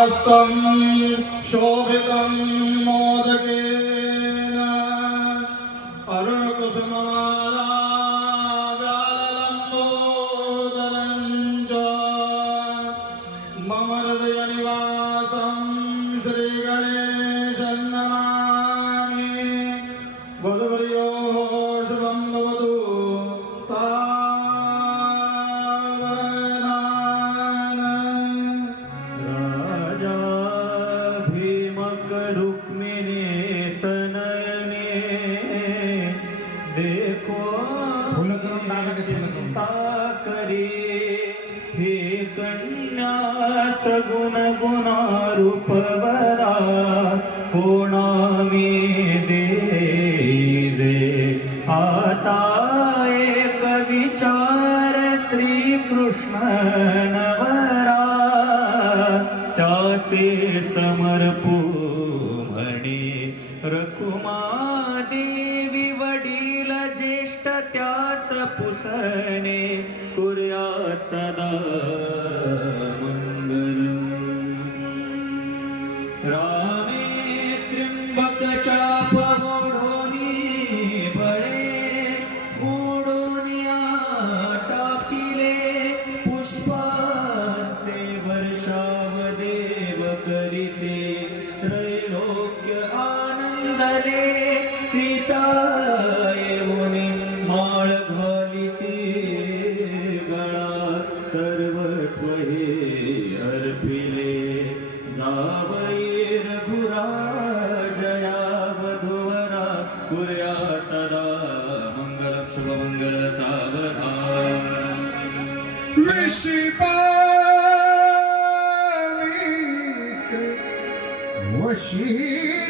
हस्तं शोभितं मोदकेन अरुणकुसुमना सीता येऊनी माळ गळा सर्वस्व अर्पिले. जावई जया वधुवरा पुर्या सदा मंगल शुभ मंगल सावधा विशिपा वशी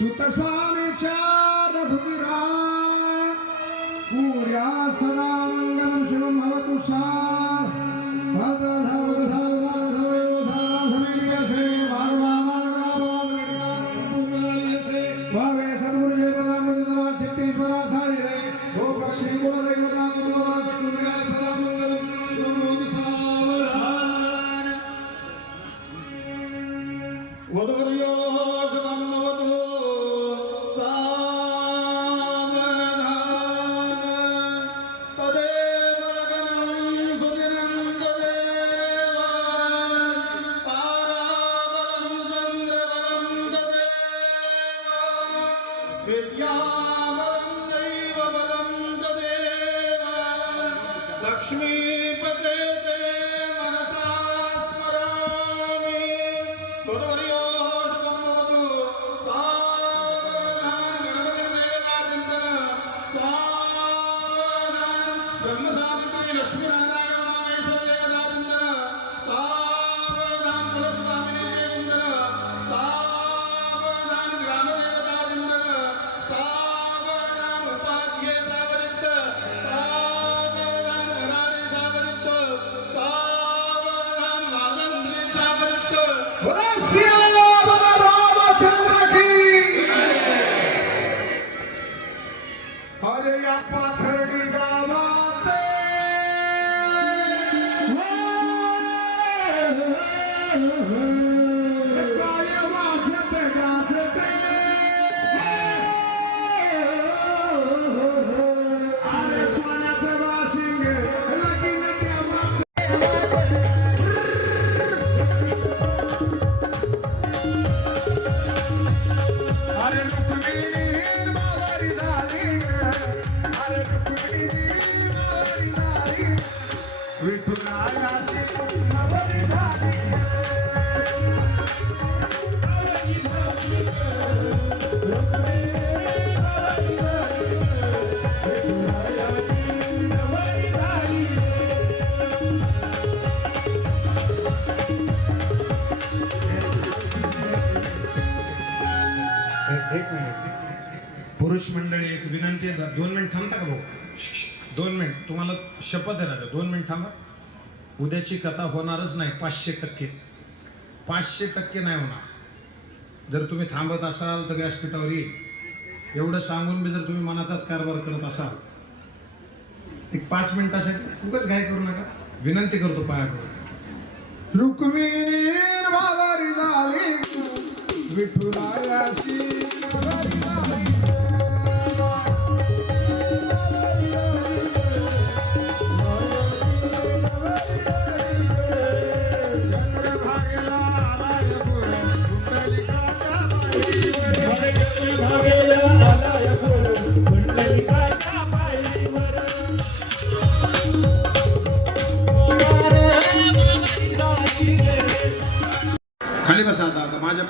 सुत स्वामीच्या लक्ष्मीपते ते मनसा स्मरामि। त्वदवर्यो शुभं भवतु। सावधान सावधान ब्रह्मसावित्री लक्ष्मीनाथ विनंती आहे दोन मिनिट थांबता का भाऊ? दोन मिनिट. तुम्हाला शपथ आहे. ना दोन मिनिट थांबा. उद्याची कथा होणारच नाही. पाचशे टक्के. पाचशे टक्के नाही होणार. जर तुम्ही थांबत असाल तर व्यासपीठावर येईल. एवढं सांगून बी जर तुम्ही मनाचाच कारभार करत असाल एक पाच मिनिटासाठी खूपच घाई करू नका. विनंती करतो पायाकडून. रुक्मिणी झाली. विठुरायाची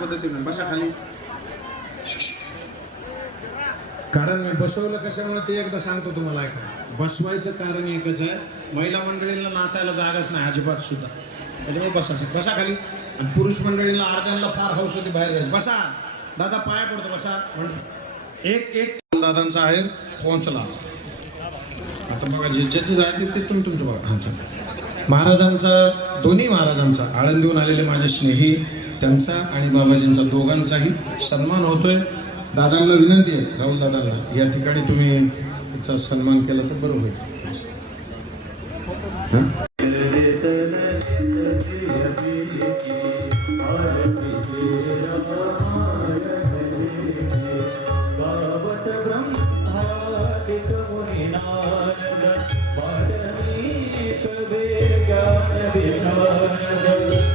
पद्धतीने. बसा खाली. कारण मी बसवलं कशामुळे ते एकदा सांगतो तुम्हाला ऐका बसवायचं कारण एकच आहे. महिला मंडळींना नाचायला जागाच नाही अजिबात सुद्धा. त्याच्यामुळे बसा बसा खाली. आणि पुरुष मंडळींना अर्ध्यांना फार हौस होती बाहेर जायचं. बसा. दादा पाया पडतो बसा. म्हण- एक एक दादांचा आहे पोहोचला आता बघा जे जे जायचे ते तुम्ही तुमचं बघा. हां चालेल महाराजांचा दोन्ही महाराजांचा आळंदीहून आलेले माझे स्नेही त्यांचा आणि बाबाजींचा दोघांचाही सन्मान होतोय. दादांना विनंती आहे राहुल दादांना या ठिकाणी तुम्ही त्याचा सन्मान केला तर बरं होईल. गावत ब्रह्मादिक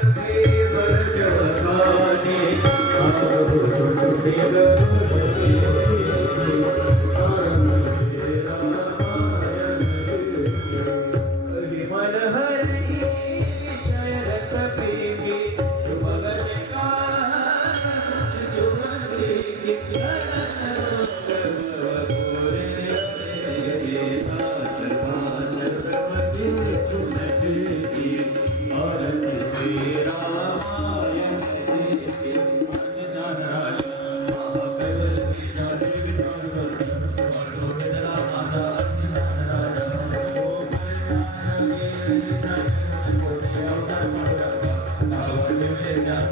व्याप्रपाणि देवर्जवनानि विमल